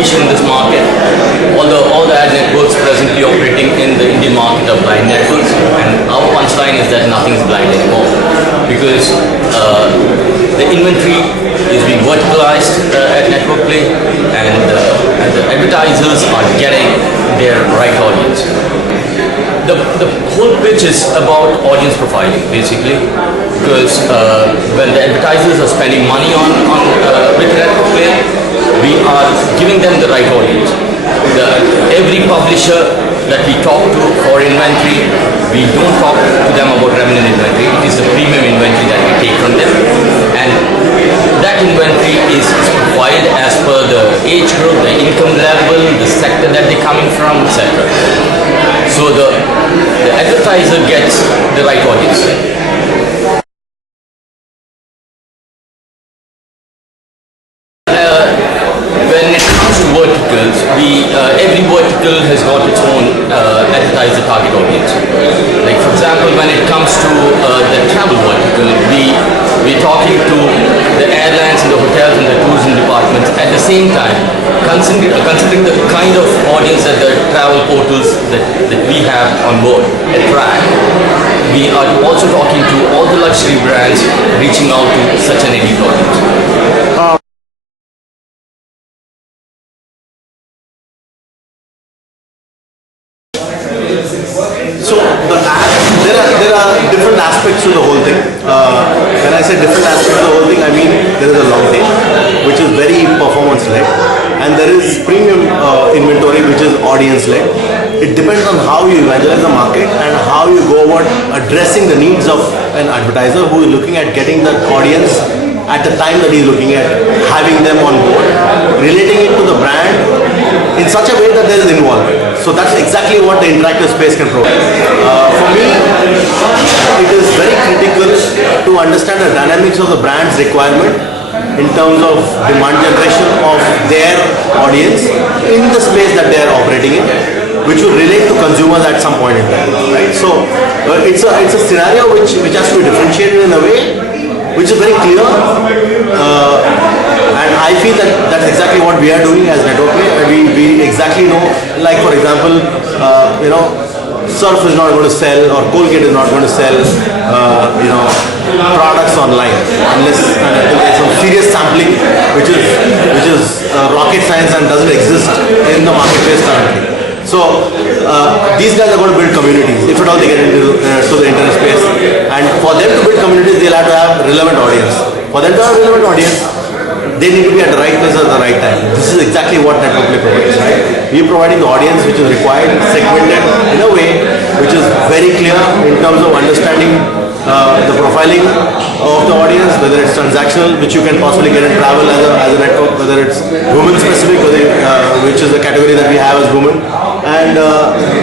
niche in this market. Although all the ad networks presently operating in the Indian market are blind networks, and our punchline is that nothing is blind anymore, because the inventory is being verticalized at NetworkPlay, and the advertisers are getting their right audience. The whole pitch is about audience profiling, basically, because when the advertisers are spending money with NetworkPlay, we are giving them the right audience. Every publisher that we talk to for inventory, we don't talk to them about remnant inventory. It is the premium inventory that we take from them, and that inventory is profiled as per the age group, the income level, the sector that they're coming from, etc. So the advertiser gets the right audience. When it comes to verticals, every vertical has got its own advertiser target audience. Like for example, when it comes to the travel vertical, we're talking to the airlines and the hotels and the tourism departments at the same time, considering the kind of audience that the travel portals that we have on board attract. We are also talking to all the luxury brands, reaching out to such an elite audience. So there are different aspects to the whole thing. When I say different aspects to the whole thing, I mean there is a long tail, which is very performance led, and there is premium inventory, which is audience led. It depends on how you evangelize the market and how you go about addressing the needs of an advertiser who is looking at getting that audience at the time that he is looking at having them on board, relating it to the brand in such a way that there is involvement. So that's exactly what the interactive space can provide. For me, it is very critical to understand the dynamics of the brand's requirement in terms of demand generation of their audience in the space that they are operating in, which will relate to consumers at some point in time, right? So it's a scenario which has to be differentiated in a way which is very clear, and I feel that that's exactly what we are doing as NetworkPlay. We exactly know, like for example, Surf is not going to sell, or Colgate is not going to sell, products online unless there's some serious sampling, which is rocket science and doesn't exist in the marketplace currently. So these guys are going to build communities, if at all they get into the internet space. And for them to build communities, they'll have to have relevant audience. For them to have relevant audience, they need to be at the right place at the right time. This is exactly what NetworkPlay provides, right? We are providing the audience which is required, segmented in a way which is very clear in terms of understanding the profiling of the audience, whether it's transactional, which you can possibly get in travel as a network, whether it's women specific, which is the category that we have as women, and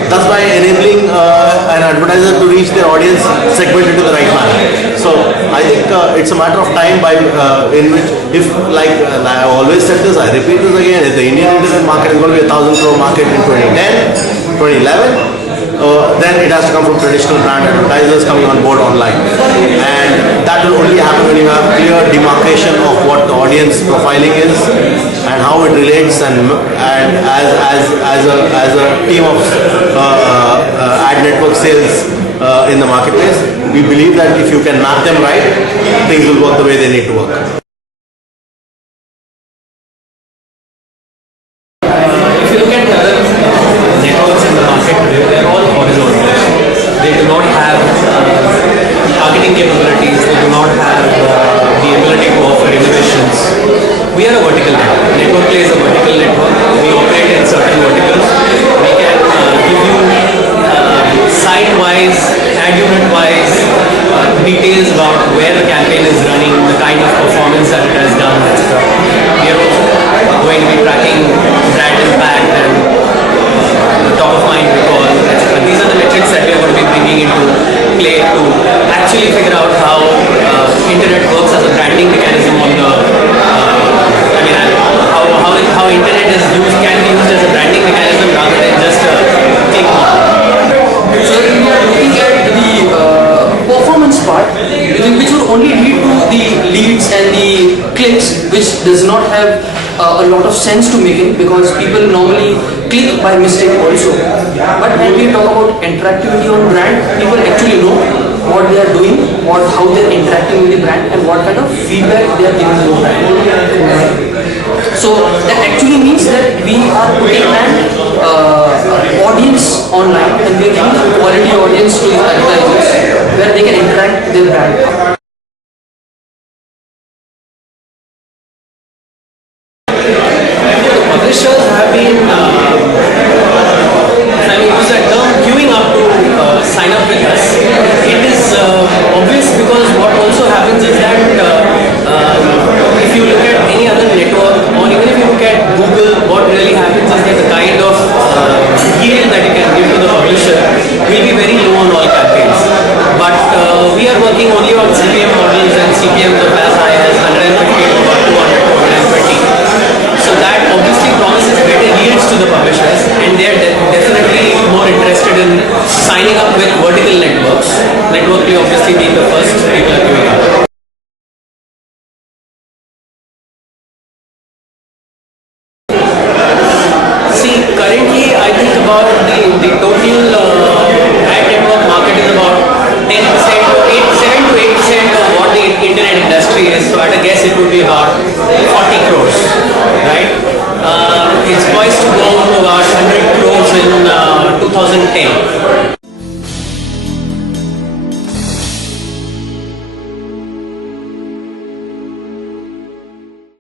thus by enabling an advertiser to reach their audience segmented to the right manner. So I think it's a matter of time in which, if like I always said this, I repeat this again, if the Indian internet market is going to be a 1,000 crore market in 2010, 2011, then it has to come from traditional brand advertisers coming on board online, and that will only happen when you have clear demarcation of what the audience profiling is and how it relates, and as a team of ad network sales in the marketplace, we believe that if you can map them right, things will work the way they need to work. If you look at the other networks in the market today, they're all horizontal. They do not have targeting capabilities. They do not have the ability to offer innovations. We are a vertical network. NetworkPlay is a vertical network. We operate in certain verticals. We can give you site-wise, ad unit-wise details about where the campaign is running, the kind of performance sense to make it because people normally click by mistake also. But when we talk about interactivity on brand, people actually know what they are doing, how they are interacting with the brand, and what kind of feedback they are giving to the brand. So that actually means that we are putting an audience online, and we are giving a quality audience to the advertisers where they can interact with their brand. Publishers have been, I mean, use that term, queuing up to sign up with us. It is obvious because what also happens is that if you look at any other network or even if you look at Google, what really happens is that the kind of yield that you can give to the publisher will be very low on all campaigns. But we are working only on CPM models and CPMs of as high as 150 to about 200 to 120. So that obviously promises better yields to the publishers, and they are definitely more interested in signing up with vertical networks. NetworkPlay obviously being the first people are giving up. See, currently I think about the total ad network market is about 10% to 7 to 8% of what the internet industry is. So at a guess it would be about 40 crores, right? It's poised to go to about 100 crores in